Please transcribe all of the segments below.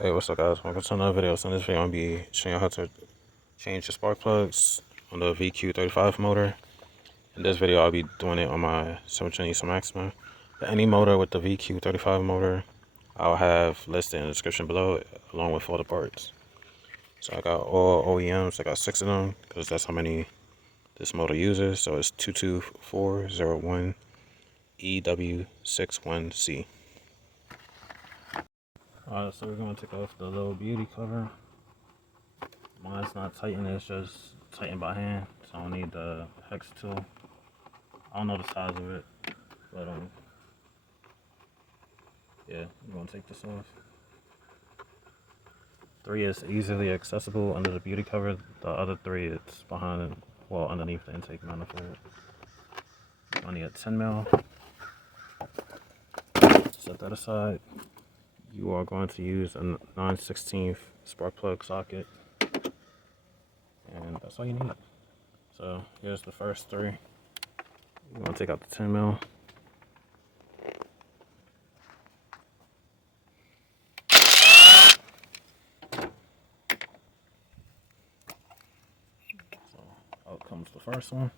Hey, what's up, guys? Welcome to another video. So in this video, I'm going to be showing you how to change the spark plugs on the VQ35 motor. In this video, I'll be doing it on my 720 Nissan Maxima. But any motor with the VQ35 motor, I'll have listed in the description below, along with all the parts. So I got all OEMs. I got 6 of them, because that's how many this motor uses. So it's 22401 EW61C. Alright, so we're going to take off the little beauty cover. Mine's not tightened, it's just tightened by hand, so I don't need the hex tool. I don't know the size of it, but yeah, I'm gonna take this off. 3 is easily accessible under the beauty cover. The other 3, it's behind, well, underneath the intake manifold. I need a 10 mil. Set that aside. You are going to use a 9/16 spark plug socket, and that's all you need. So here's the first 3. You're gonna take out the 10 mil. So out comes the first one.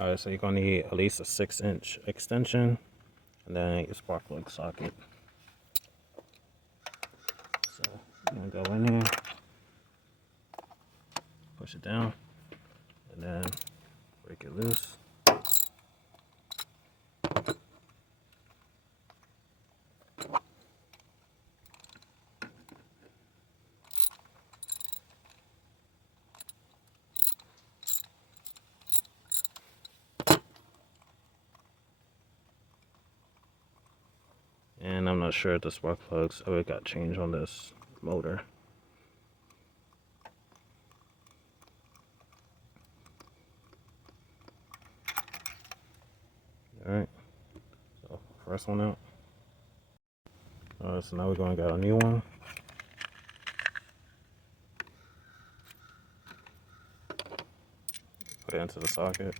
Alright, so you're gonna need at least a 6-inch extension, and then your spark plug socket. So I'm gonna go in there, push it down, and then break it loose. And I'm not sure if the spark plugs ever got changed on this motor. Alright, so first one out. Alright, so now we're going to get a new one. Put it into the socket.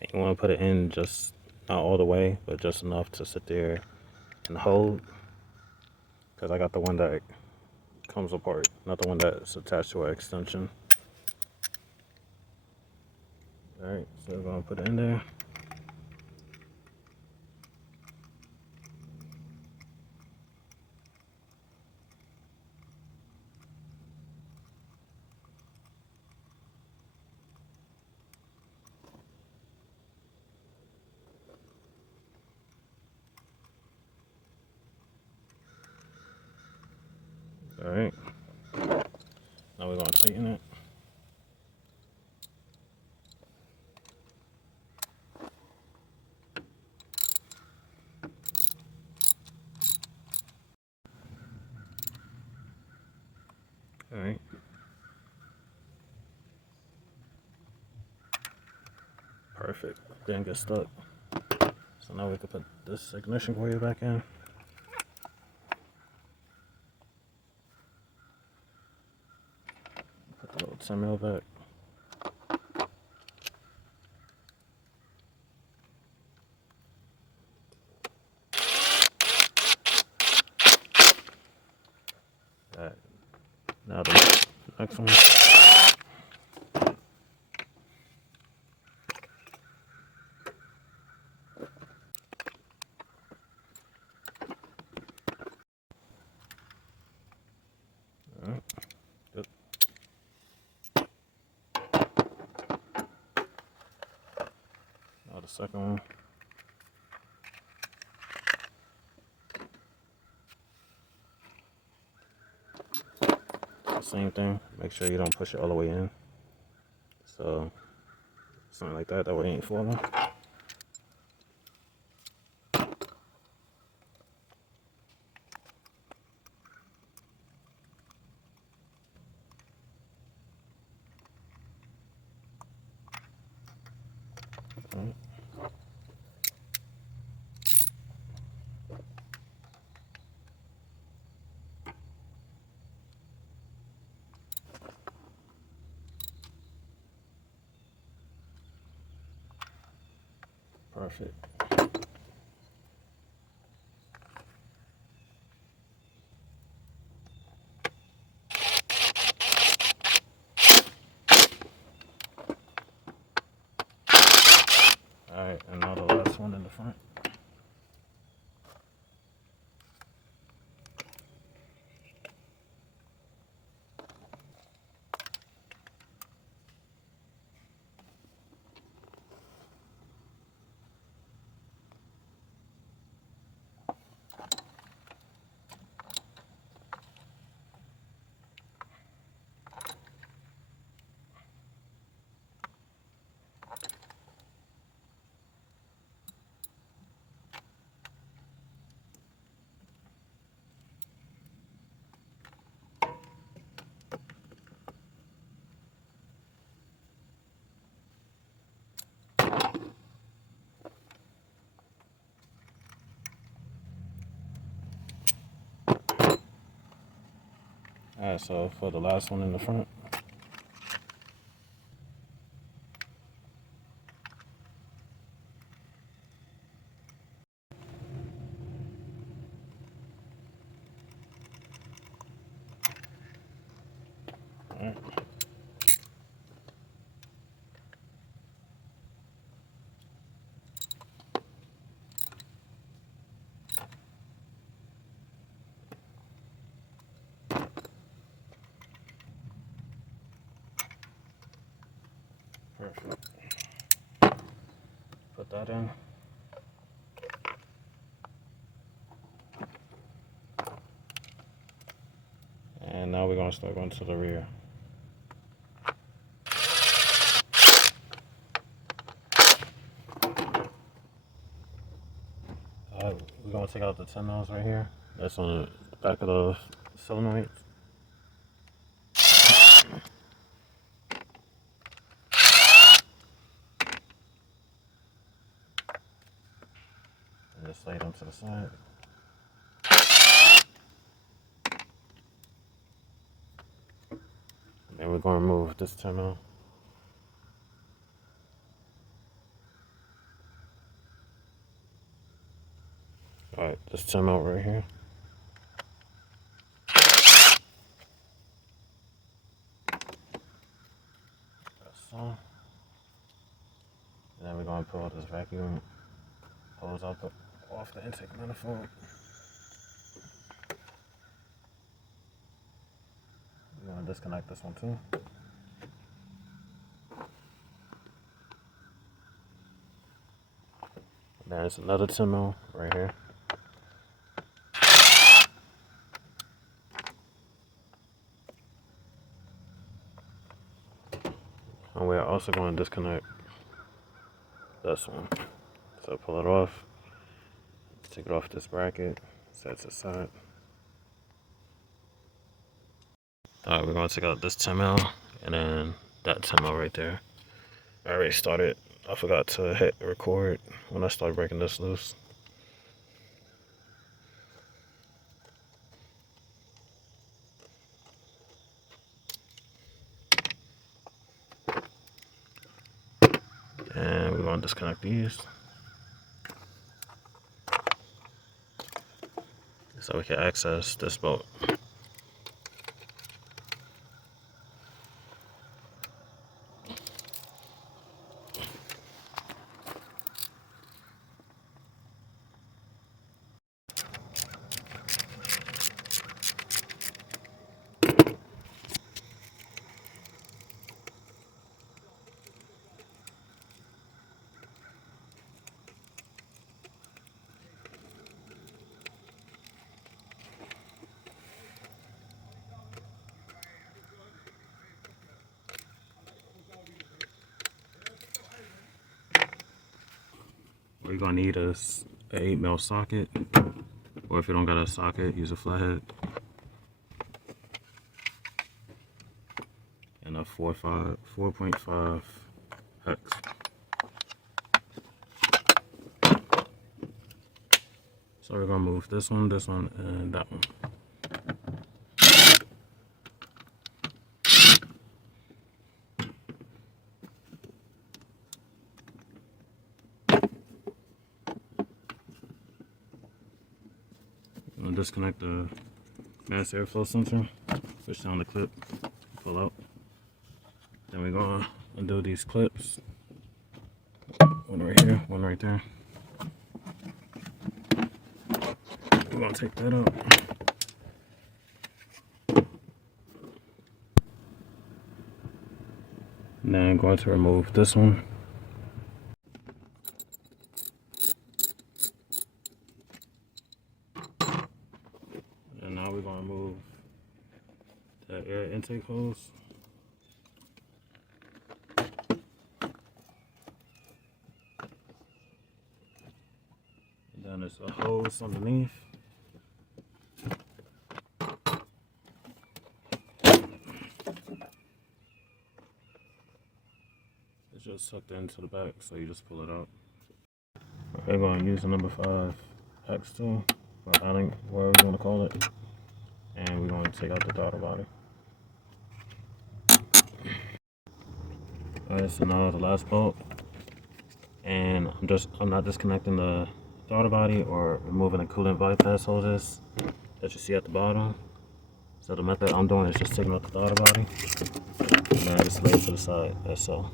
And you want to put it in just not all the way, but just enough to sit there and hold. Because I got the one that comes apart, not the one that's attached to an extension. Alright, so we're going to put it in there. Alright, now we're going to tighten it. Alright. Perfect. Didn't get stuck. So now we can put this ignition coil back in. Put the little 10 mil back. Alright. Now the next one. Alright. Good. Now the second one. Same thing. Make sure you don't push it all the way in. So something like that. That way it ain't falling. Right. Perfect. Alright, and now the last one in the front. Alright, so for the last one in the front. Alright. Perfect. Put that in. And now we're going to start going to the rear. We're going to take out the 10 mils right here. That's on the back of the solenoid. And just lay them to the side. And we're going to remove this 10 mil. Alright, this 10 mil right here. So. And then we're going to pull this vacuum hose off the intake manifold. We're going to disconnect this one too. There's another 10 mil right here. And we're also going to disconnect this one. So pull it off, take it off this bracket, set it aside. Alright, we're going to take out this 10 mil and then that 10 mil right there. I already started. I forgot to hit record when I started breaking this loose. And we're going to disconnect these so we can access this bolt. What you're gonna need is an 8 mil socket, or if you don't got a socket, use a flathead, and a 4.5 hex. So we're gonna move this one, and that one. I'm gonna disconnect the mass airflow sensor, push down the clip, pull out. Then we're gonna undo these clips. I'm gonna right here, one right there. We're gonna take that out. And then I'm going to remove this one. And now we're gonna remove the air intake hose. And then there's a hose underneath. It's just tucked into the back, so you just pull it out. We're going to use the number 5 X tool, or Allen, whatever you want to call it, and we're going to take out the throttle body. Alright, so now the last bolt, and I'm not disconnecting the throttle body or removing the coolant bypass hoses that you see at the bottom. So the method I'm doing is just taking out the throttle body, and then I just lay it to the side, as so.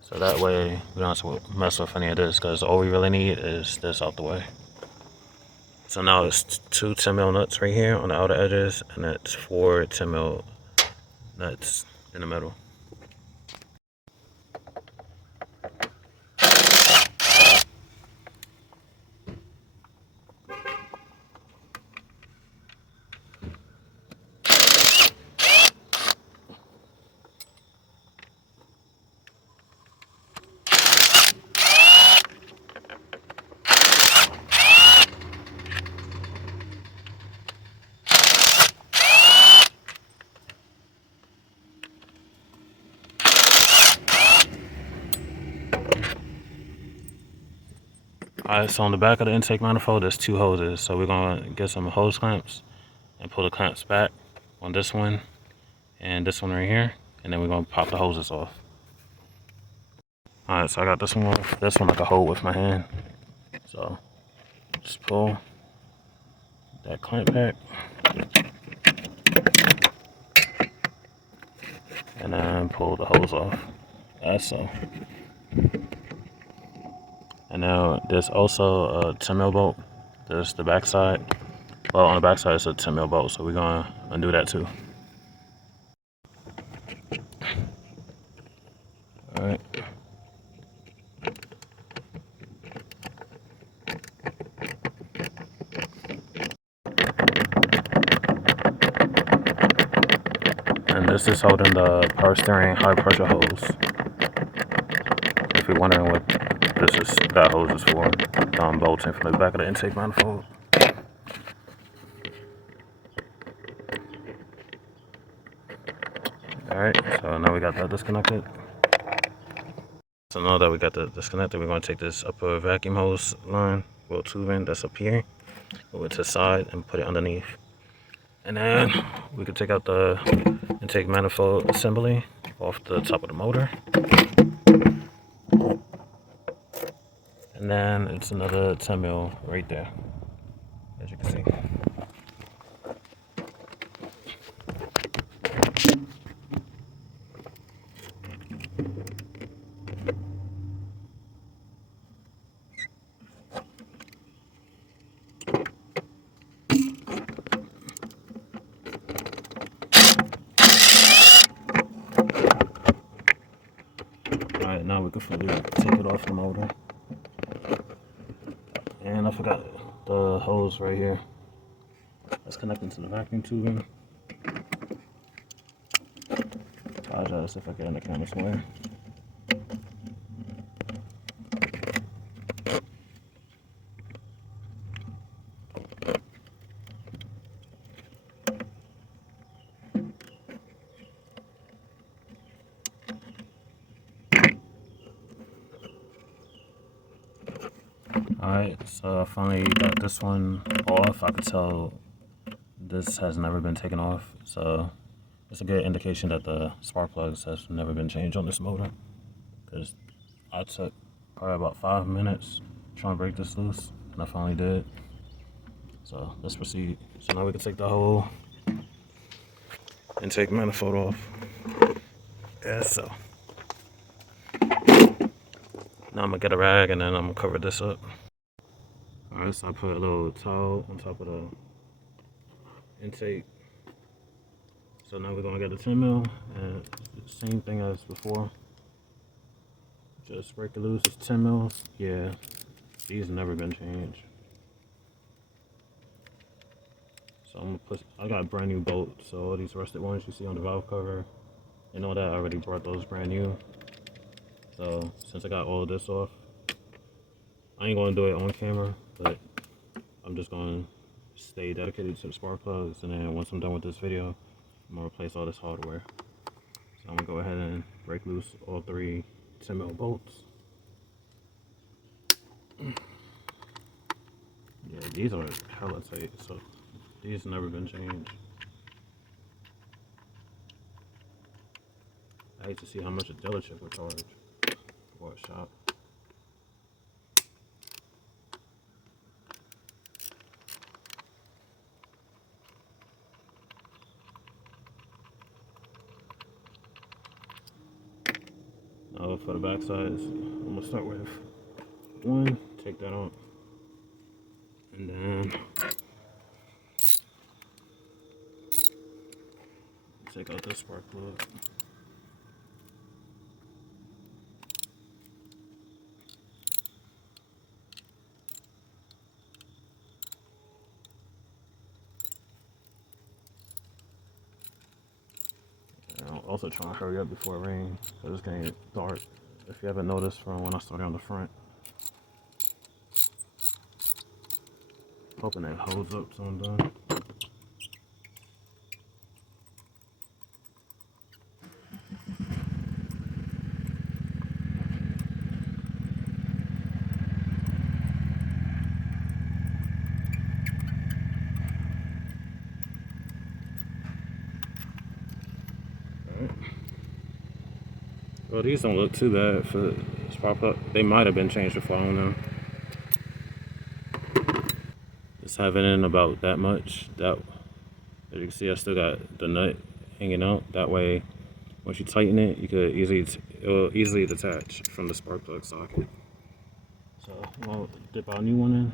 So that way we don't have to mess with any of this, because all we really need is this out the way. So now it's 2 10mm nuts right here on the outer edges, and it's 4 10mm nuts in the middle. Alright, so on the back of the intake manifold, there's 2 hoses. So we're going to get some hose clamps and pull the clamps back on this one and this one right here. And then we're going to pop the hoses off. Alright, so I got this one off. This one I can hold with my hand. So just pull that clamp back. And then pull the hose off. As so. And now there's also a 10mm bolt. There's the back side. Well, on the back side it's a 10mm bolt, so we're gonna undo that too. Alright. And this is holding the power steering high pressure hose. If you're wondering what that hose is for, bolting from the back of the intake manifold. Alright, so now we got that disconnected. So now that we got that disconnected, we're going to take this upper vacuum hose line, well, tubing that's up here, move it to the side and put it underneath. And then we can take out the intake manifold assembly off the top of the motor. And then it's another 10mm right there, as you can see. Alright, now we can fully take it off the motor. And I forgot the hose right here. That's connecting to the vacuum tubing. Apologize if I get in the camera's way. Alright, so I finally got this one off. I could tell this has never been taken off, so it's a good indication that the spark plugs has never been changed on this motor, because I took probably about 5 minutes trying to break this loose, and I finally did. So let's proceed. So now we can take the whole intake manifold off. Yeah, so. Now I'm gonna get a rag and then I'm gonna cover this up. Alright, so I put a little towel on top of the intake. So now we're gonna get the 10 mil and same thing as before. Just break it loose. It's 10 mils. Yeah, these never been changed. So I'm gonna put. I got brand new bolts. So all these rusted ones you see on the valve cover and all that, I already brought those brand new. So since I got all of this off, I ain't gonna do it on camera, but I'm just gonna stay dedicated to the spark plugs. And then once I'm done with this video, I'm gonna replace all this hardware. So I'm gonna go ahead and break loose all 3 10 mil bolts. Yeah, these are hella tight, so these never been changed. I hate to see how much a dealership would charge for a shop. Now for the back sides, I'm gonna start with 1, take that out, and then take out this spark plug. And I'm also trying to hurry up before it rains, because it's getting dark. If you haven't noticed from when I started on the front. Hoping that holds up so I'm done. Well, these don't look too bad for spark plug. They might have been changed before, I don't know. Just having in about that much. That, as you can see, I still got the nut hanging out. That way, once you tighten it, you could it'll easily detach from the spark plug socket. So I'll dip our new one in.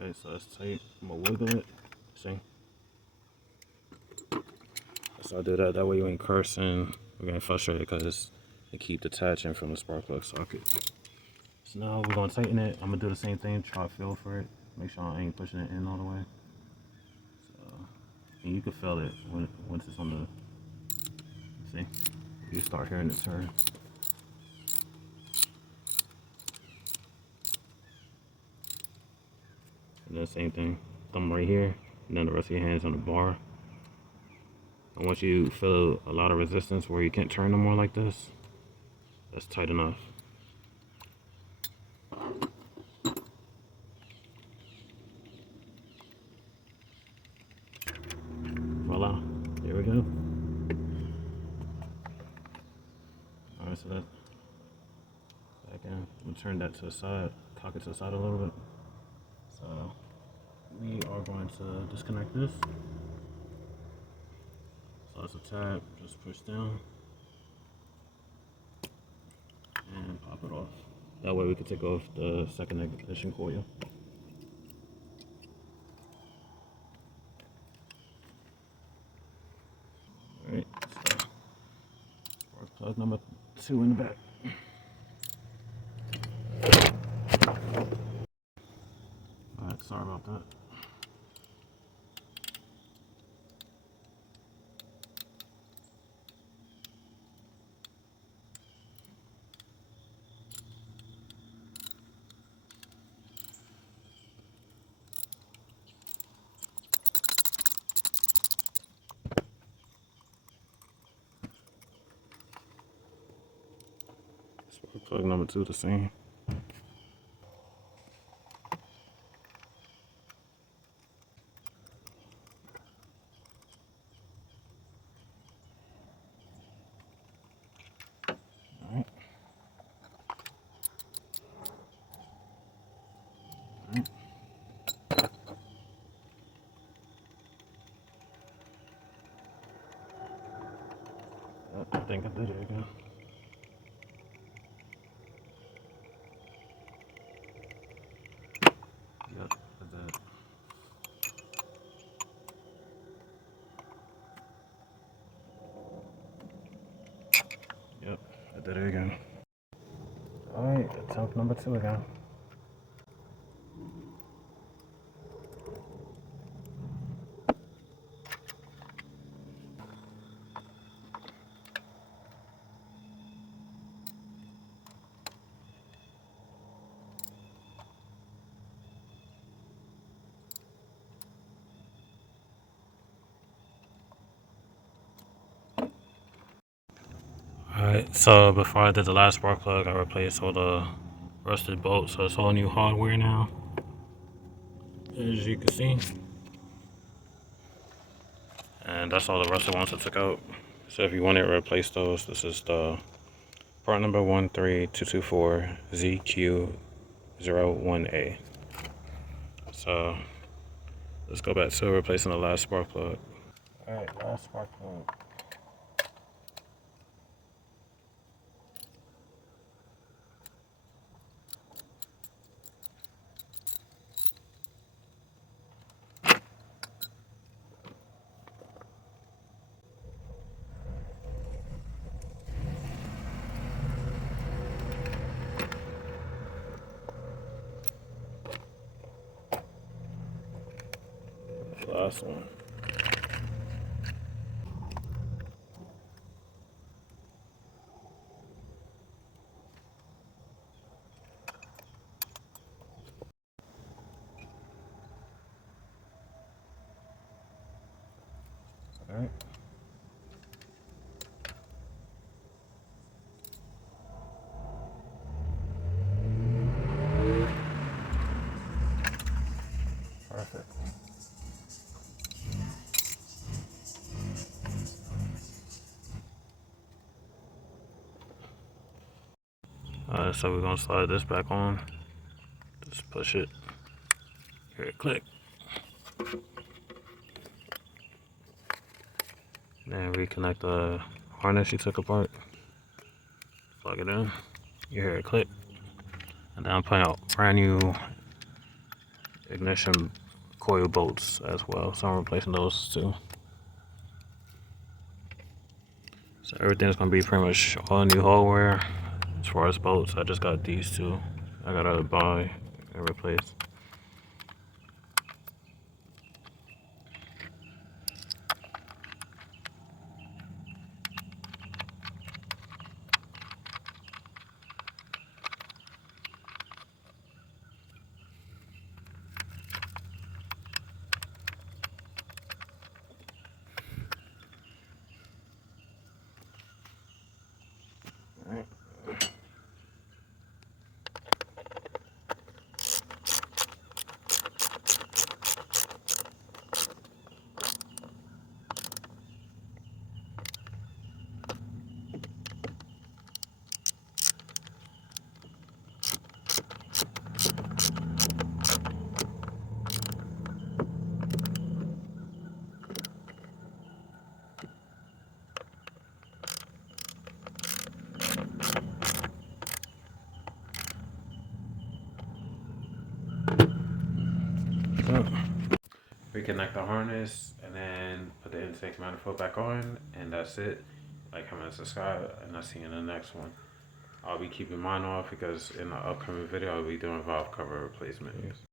Okay, so that's tight. I'm gonna wiggle it. See? So I do that. That way you ain't cursing. We're getting frustrated because they keep detaching from the spark plug socket. So now we're gonna tighten it. I'm gonna do the same thing. Try to feel for it. Make sure I ain't pushing it in all the way. So, and you can feel it once it's on the. See? You start hearing it turn. And then same thing. Thumb right here, and then the rest of your hands on the bar. And once you feel a lot of resistance where you can't turn no more like this, that's tight enough. Voila, there we go. Alright, so that back in. I'm gonna turn that to the side, cock it to the side a little bit. So we are going to disconnect this. So that's a tab, just push down and pop it off. That way we can take off the second ignition coil. Alright, so spark plug number 2 in the back. Alright, sorry about that. Spark plug number 2 the same. think I did it again. Yep, I did. Yep, I did it again. Alright, attempt number 2 again. Alright, so before I did the last spark plug, I replaced all the rusted bolts, so it's all new hardware now, as you can see. And that's all the rusted ones I took out. So if you want to replace those, this is the part number 13224ZQ01A. So let's go back to replacing the last spark plug. Alright, last spark plug. Last one. Alright. Perfect. Alright, so we're gonna slide this back on. Just push it. Hear it click. Then reconnect the harness you took apart. Plug it in. You hear it click. And then I'm putting out brand new ignition coil bolts as well. So I'm replacing those too. So everything's gonna be pretty much all new hardware. As far as bolts, I just got these two. I gotta buy and replace. Alright. So, reconnect the harness and then put the intake manifold back on, and that's it. Like, comment, subscribe, and I'll see you in the next one. I'll be keeping mine off because in the upcoming video I'll be doing valve cover replacement.